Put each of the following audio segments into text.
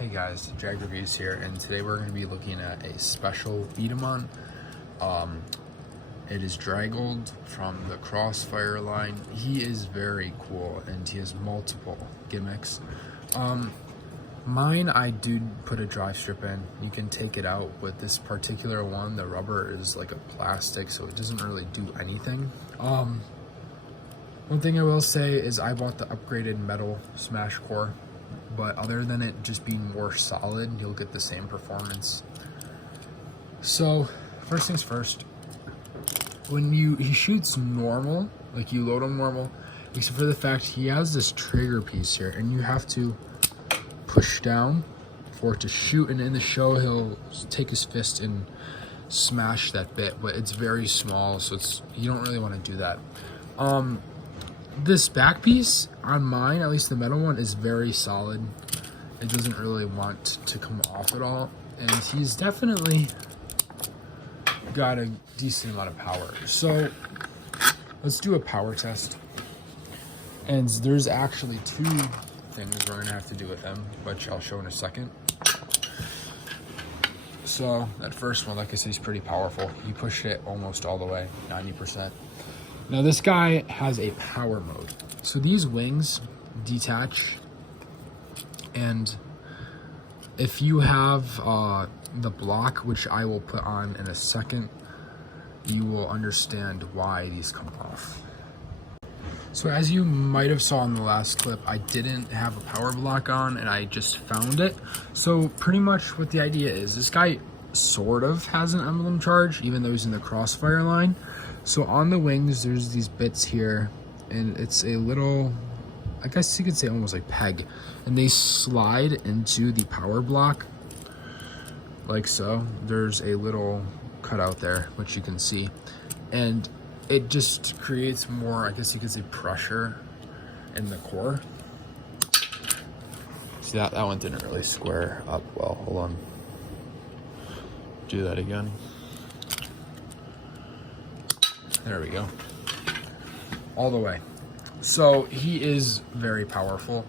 Hey guys, Jag Reviews here, and today we're going to be looking at a special daman. It is Dragold from the Crossfire line. He is very cool, and he has multiple gimmicks. Mine, I did put a drive strip in. You can take it out, but this particular one, the rubber is like a plastic, so it doesn't really do anything. One thing I will say is I bought the upgraded metal Smash core. But other than it just being more solid, you'll get the same performance. So, first things first, when he shoots normal, like you load him normal, except for the fact he has this trigger piece here, and you have to push down for it to shoot, and in the show he'll take his fist and smash that bit, but it's very small, so you don't really want to do that. This back piece on mine, at least the metal one, is very solid. It doesn't really want to come off at all. And he's definitely got a decent amount of power. So let's do a power test. And there's actually two things we're going to have to do with him, which I'll show in a second. So that first one, like I said, he's pretty powerful. He pushed it almost all the way, 90%. Now this guy has a power mode. So these wings detach, and if you have the block, which I will put on in a second, you will understand why these come off. So as you might have saw in the last clip, I didn't have a power block on and I just found it. So pretty much what the idea is, this guy sort of has an emblem charge, even though he's in the Crossfire line. So on the wings, there's these bits here, and it's a little, I guess you could say almost like peg, and they slide into the power block, like so. There's a little cutout there, which you can see, and it just creates more, I guess you could say, pressure in the core. See, that one didn't really square up well. Hold on. Do that again. There we go. All the way. So he is very powerful.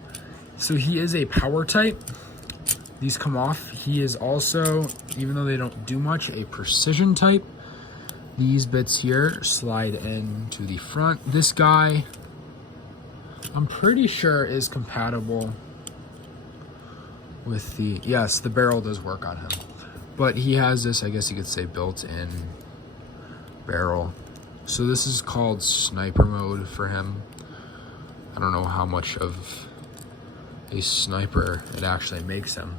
So he is a power type. These come off. He is also, even though they don't do much, a precision type. These bits here slide into the front. This guy, I'm pretty sure, is compatible with the, yes, the barrel does work on him. But he has this, I guess you could say, built-in barrel. So this is called sniper mode for him. I don't know how much of a sniper it actually makes him.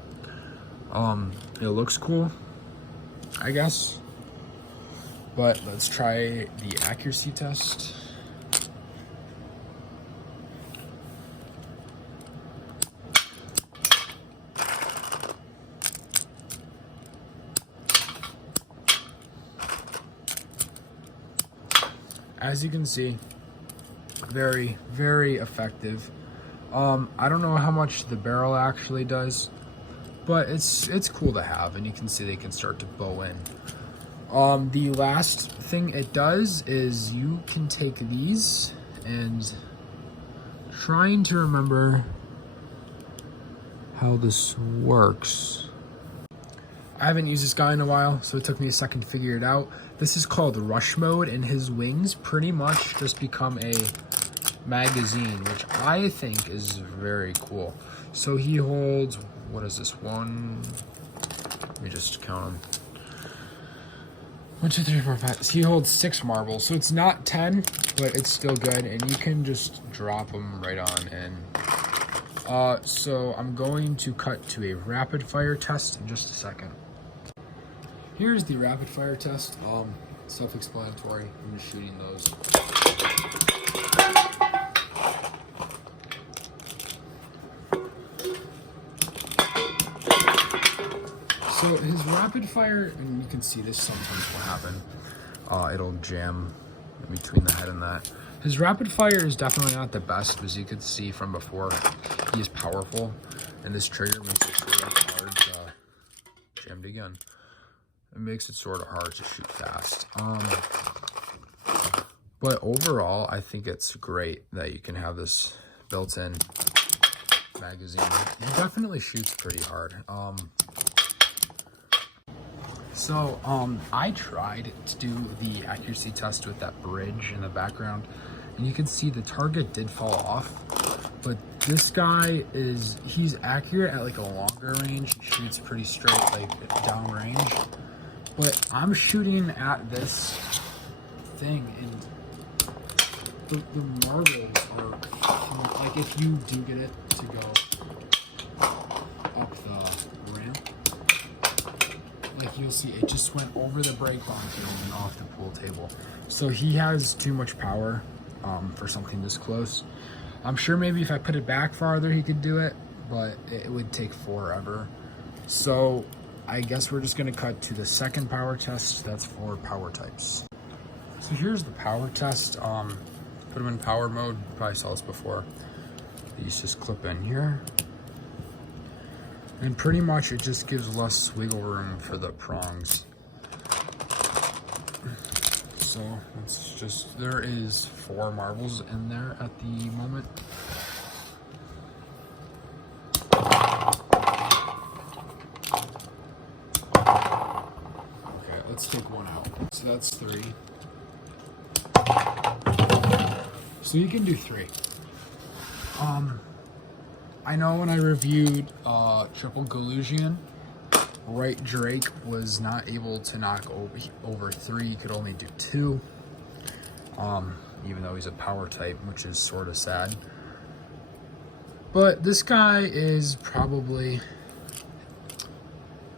It looks cool, I guess. But let's try the accuracy test. As you can see, very, very effective. I don't know how much the barrel actually does, but it's cool to have, and you can see they can start to bow in. The last thing it does is you can take these, and trying to remember how this works. I haven't used this guy in a while, so it took me a second to figure it out. This is called rush mode, and his wings pretty much just become a magazine, which I think is very cool. So he holds, what is this, one, let me just count them. 1, 2, 3, 4, 5. He holds 6 marbles, so it's not 10, but it's still good, and you can just drop them right on in. So I'm going to cut to a rapid fire test in just a second. Here's the rapid fire test. Self-explanatory. I'm just shooting those. So his rapid fire, and you can see this sometimes will happen. It'll jam in between the head and that. His rapid fire is definitely not the best, as you could see from before. He is powerful, and this trigger makes it sort of hard. Jammed again. It makes it sort of hard to shoot fast. But overall, I think it's great that you can have this built-in magazine. He definitely shoots pretty hard. I tried to do the accuracy test with that bridge in the background, and you can see the target did fall off, but this guy he's accurate at like a longer range. He shoots pretty straight, like down range, but I'm shooting at this thing, and the marbles are, like, if you do get it to go up the ramp, like, you'll see it just went over the brake bomb field and off the pool table. So he has too much power for something this close. I'm sure maybe if I put it back farther he could do it, but it would take forever. So I guess we're just gonna cut to the second power test. That's for power types. So here's the power test. Put them in power mode. You probably saw this before. These just clip in here. And pretty much it just gives less wiggle room for the prongs. So it's just, there is 4 marbles in there at the moment. Okay, let's take one out. So that's 3. So you can do 3. I know when I reviewed Triple Galusian, Right Drake was not able to knock over 3. He could only do 2. Even though he's a power type, which is sort of sad. But this guy is probably,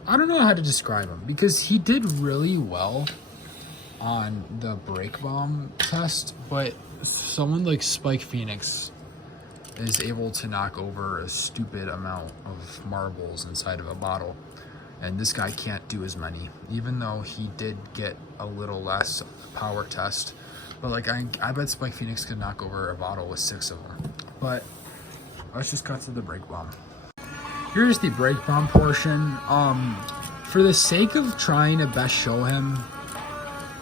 I don't know how to describe him, because he did really well on the brake bomb test, but someone like Spike Phoenix is able to knock over a stupid amount of marbles inside of a bottle, and this guy can't do as many, even though he did get a little less power test. But like, I bet Spike Phoenix could knock over a bottle with 6 of them. But let's just cut to the brake bomb. Here's the brake bomb portion. For the sake of trying to best show him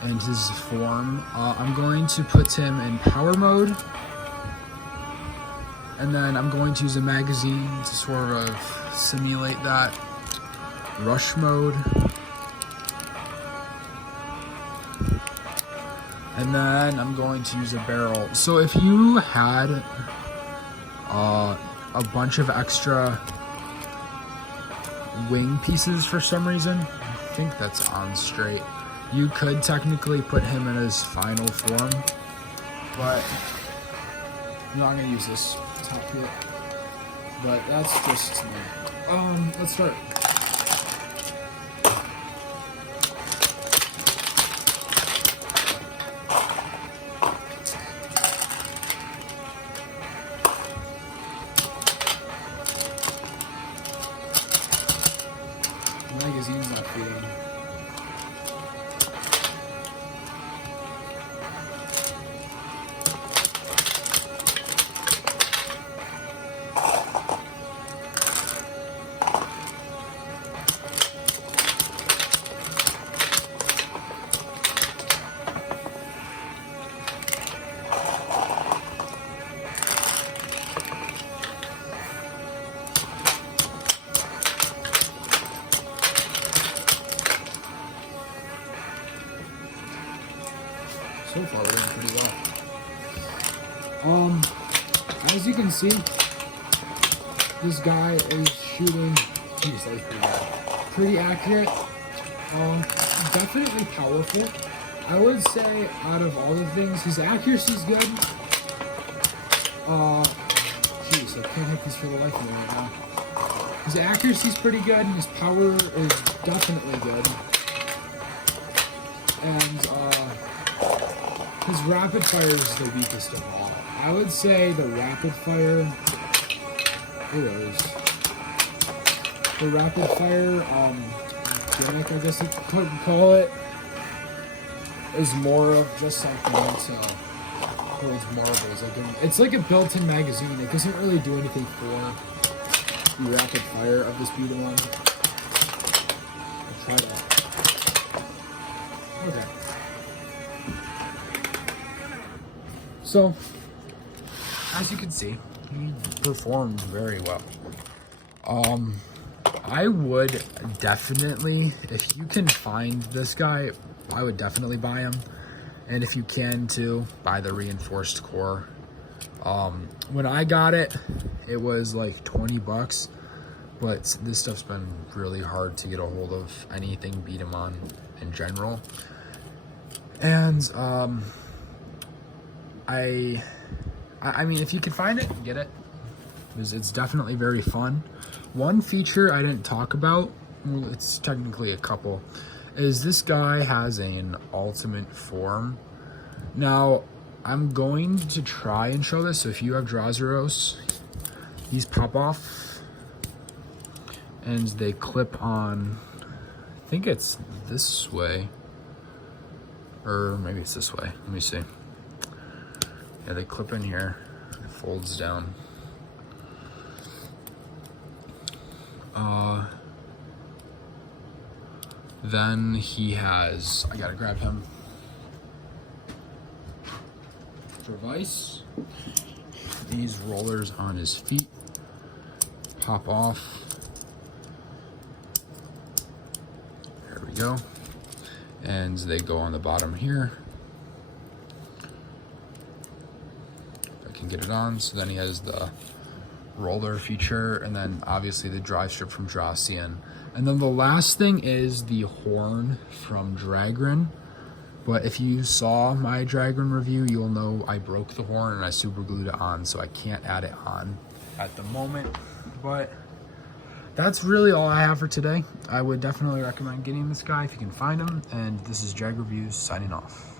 and his form, I'm going to put him in power mode, and then I'm going to use a magazine to sort of simulate that. Rush mode, and then I'm going to use a barrel. So if you had a bunch of extra wing pieces for some reason, I think that's on straight, you could technically put him in his final form, but I'm not going to use this top here. But that's just me. Let's start. Magazine's not feeding. So far, we're doing pretty well. As you can see, this guy is shooting, geez, that was pretty bad. Pretty accurate. Definitely powerful. I would say out of all the things, his accuracy is good. Geez, I can't hit this for the life of me right now. His accuracy is pretty good, and his power is definitely good. And, his rapid fire is the weakest of all. I would say the rapid fire, the rapid fire, gimmick, I guess you could call it, is more of just something to towards marbles. It's like a built-in magazine. It doesn't really do anything for the rapid fire of this beetle one. I'll try that. Okay. So, as you can see, he performed very well. I would definitely, if you can find this guy, I would definitely buy him. And if you can too, buy the reinforced core. When I got it, it was like 20 bucks, but this stuff's been really hard to get a hold of, anything beat 'em on in general. And I mean, if you can find it, get it. It's definitely very fun. One feature I didn't talk about, well, it's technically a couple, is this guy has an ultimate form. Now, I'm going to try and show this. So if you have Drazeros, these pop off and they clip on, I think it's this way, or maybe it's this way. Let me see. Yeah, they clip in here, it folds down. Then he has, I gotta grab him for Vice. These rollers on his feet pop off. There we go. And they go on the bottom here. If I can get it on. So then he has the roller feature, and then obviously the drive strip from Dracian. And then the last thing is the horn from Dragrin. But if you saw my Dragrin review, you'll know I broke the horn and I super glued it on, so I can't add it on at the moment. But that's really all I have for today. I would definitely recommend getting this guy if you can find him. And this is Jag Reviews signing off.